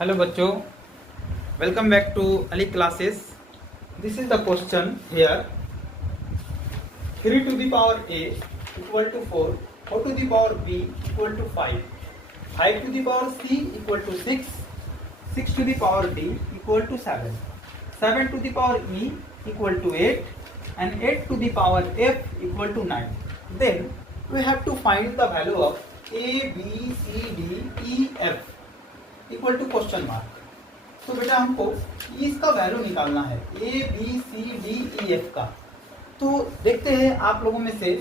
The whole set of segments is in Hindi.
हेलो बच्चों, welcome back to Ali classes. This is the question here. 3 to the power a equal to 4, 4 to the power b equal to 5, 5 to the power c equal to 6, 6 to the power d equal to 7, 7 to the power e equal to 8, and 8 to the power f equal to 9. Then we have to find the value of a, b, c, d, e, f equal to question mark. तो बेटा हमको इसका वैल्यू निकालना है A B C D E F का। तो देखते हैं आप लोगों में से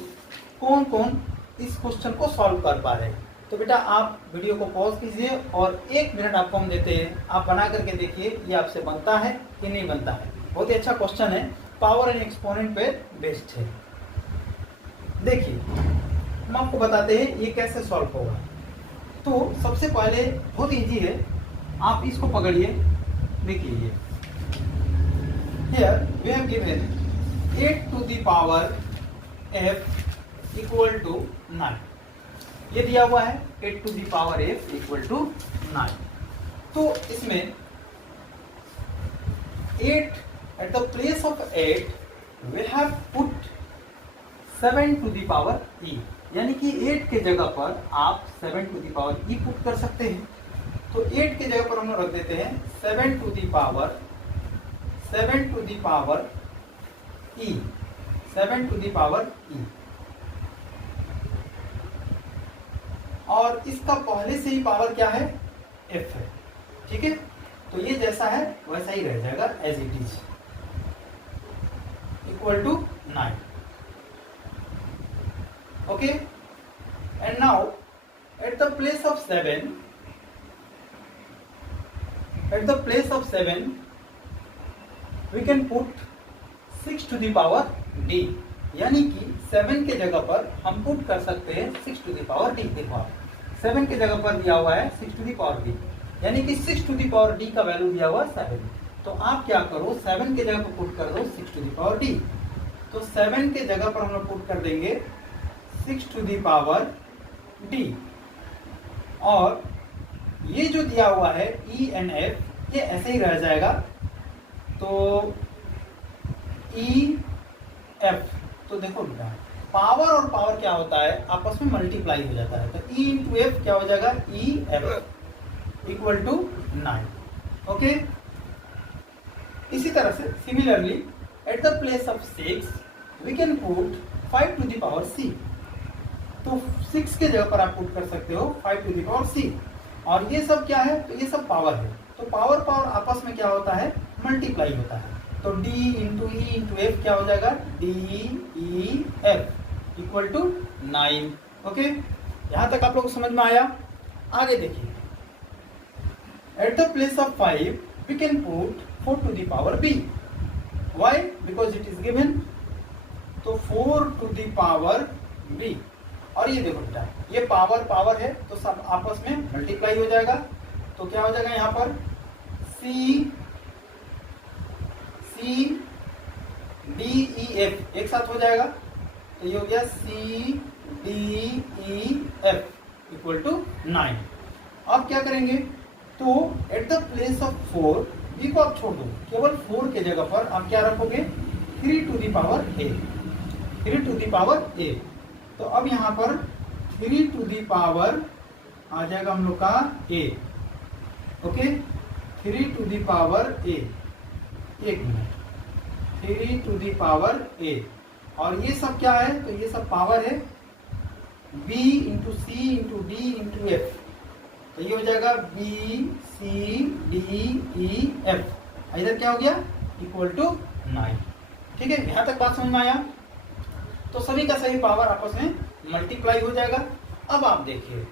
कौन कौन इस क्वेश्चन को सॉल्व कर पा रहे हैं। तो बेटा आप वीडियो को पॉज कीजिए और 1 मिनट आपको हम देते हैं, आप बना करके देखिए ये आपसे बनता है कि नहीं बनता है। बहुत ही अच्छा क्वेश्चन है, पावर एंड एक्सपोनेंट पे बेस्ड है। देखिए हम आपको बताते हैं ये कैसे सॉल्व होगा। तो सबसे पहले बहुत इजी है, आप इसको पकड़िए। देखिए ये here we have given 8 to the power f equal to 9। ये दिया हुआ है 8 to the power f equal to 9। तो इसमें 8 at the place of 8 we have put 7 to the power e, यानी कि 8 के जगह पर आप 7 to the power e put कर सकते हैं। तो 8 के जगह पर हम लोग रख देते हैं 7 to the power e, 7 to the power e। और इसका पहले से ही पावर क्या है, f है। ठीक है, तो ये जैसा है वैसा ही रह जाएगा as it is, equal to 9। Okay, and now at the place of 7 we can put 6 to the power d, यानी कि 7 के जगह पर हम पुट कर सकते हैं 6 to the power d। देखो आप 7 के जगह पर दिया हुआ है 6 to the power d, यानी कि 6 to the power d का वैल्यू दिया हुआ है 7। तो आप क्या करो, 7 के जगह पर पुट कर दो 6 to the power d। तो 7 के जगह पर हम लोग पुट कर देंगे 6 टू दी पावर d, और ये जो दिया हुआ है e एंड f ये ऐसे ही रह जाएगा। तो e f, तो देखो बेटा पावर और पावर क्या होता है, आपस में मल्टीप्लाई हो जाता है। तो e इंटू एफ क्या हो जाएगा, e f equal to 9। Okay, इसी तरह से similarly at the place of 6 we can put 5 to the power c। तो 6 के जगह पर आप पुट कर सकते हो 5 टू दी पावर c। और ये सब क्या है, तो ये सब पावर है। तो पावर पावर आपस में क्या होता है, मल्टीप्लाई होता है। तो d into E into F क्या हो जाएगा, d e f equal to 9। Okay, यहां तक आप लोग को समझ में आया। आगे देखिए, at the place of 5 we can put 4 to the power b। Why, because it is given. तो 4 टू दी पावर b, और ये देखो बेटा ये पावर पावर है तो सब आपस में मल्टीप्लाई हो जाएगा। तो क्या हो जाएगा यहाँ पर c d e f एक साथ हो जाएगा। तो ये हो गया c d e f equal to 9। अब क्या करेंगे, तो at the place of 4 b को आप छोड़ दो, केवल 4 के जगह पर आप क्या रखोगे, 3 to the power a, 3 to the power a। तो अब यहाँ पर 3 टू दी पावर आ जाएगा हम लोग का a। Okay, 3 to the power a, एक minute, 3 to the power a। और ये सब क्या है, तो ये सब पावर है b इंटू सी इंटू डी इंटू एफ। तो ये हो जाएगा b c d e f, इधर क्या हो गया, इक्वल टू 9। ठीक है, यहाँ तक बात समझ में आया। तो सभी का सभी पावर आपस में मल्टीप्लाई हो जाएगा। अब आप देखिए,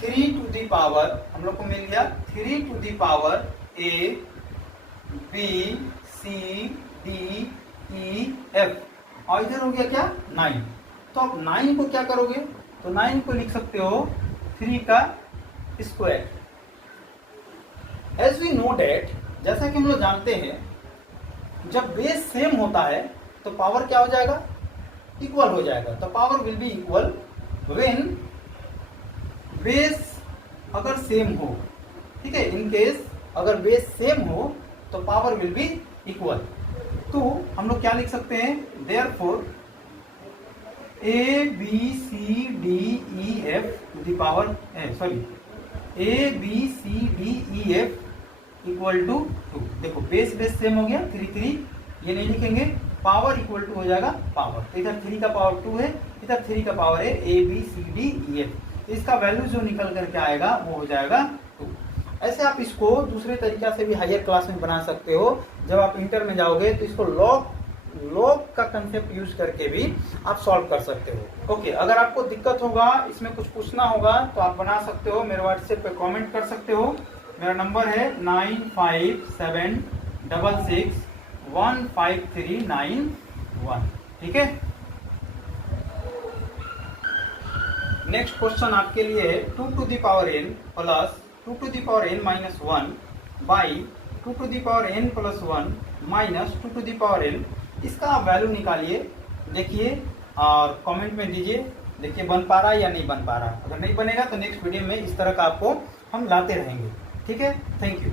थ्री टू दी पावर हम लोग को मिल गया 3 to the power a b c d e f, और इधर हो गया क्या, 9। तो आप 9 को क्या करोगे, तो 9 को लिख सकते हो 3 का square. As we know that, जैसा कि हम लोग जानते हैं जब बेस सेम होता है तो पावर क्या हो जाएगा, इक्वल हो जाएगा। तो power will be equal when base अगर सेम हो, ठीक है, इन केस अगर बेस सेम हो तो पावर विल बी इक्वल। तो हम लोग क्या लिख सकते हैं, therefore A B C D E F to the power A B C D E F equal to 2। देखो बेस सेम हो गया, 3 3 ये नहीं लिखेंगे, पावर इक्वल टू हो जाएगा पावर, तो इधर 3 का पावर 2 है, इधर 3 का पावर है A B C D E F, इसका वैल्यू जो निकल करके आएगा वो हो जाएगा 2। ऐसे आप इसको दूसरे तरीका से भी हायर क्लास में बना सकते हो। जब आप इंटर में जाओगे तो इसको लॉग का कंसेप्ट यूज करके भी आप सॉल्व कर सकते हो। ओके, अगर आपको दिक्कत होगा, इसमें कुछ पूछना होगा तो आप बना सकते हो, मेरे व्हाट्सएप पे कमेंट कर सकते हो। मेरा नंबर है 9576615391, ठीक है। नेक्स्ट क्वेश्चन आपके लिए है 2 to the power n plus 2 to the power n minus 1 by 2 to the power n plus 1 minus 2 to the power n। इसका आप वैल्यू निकालिए, देखिए और कमेंट में दीजिए, देखिए बन पा रहा है या नहीं बन पा रहा। अगर नहीं बनेगा तो नेक्स्ट वीडियो में इस तरह का आपको हम लाते रहेंगे, ठीक है। Thank you.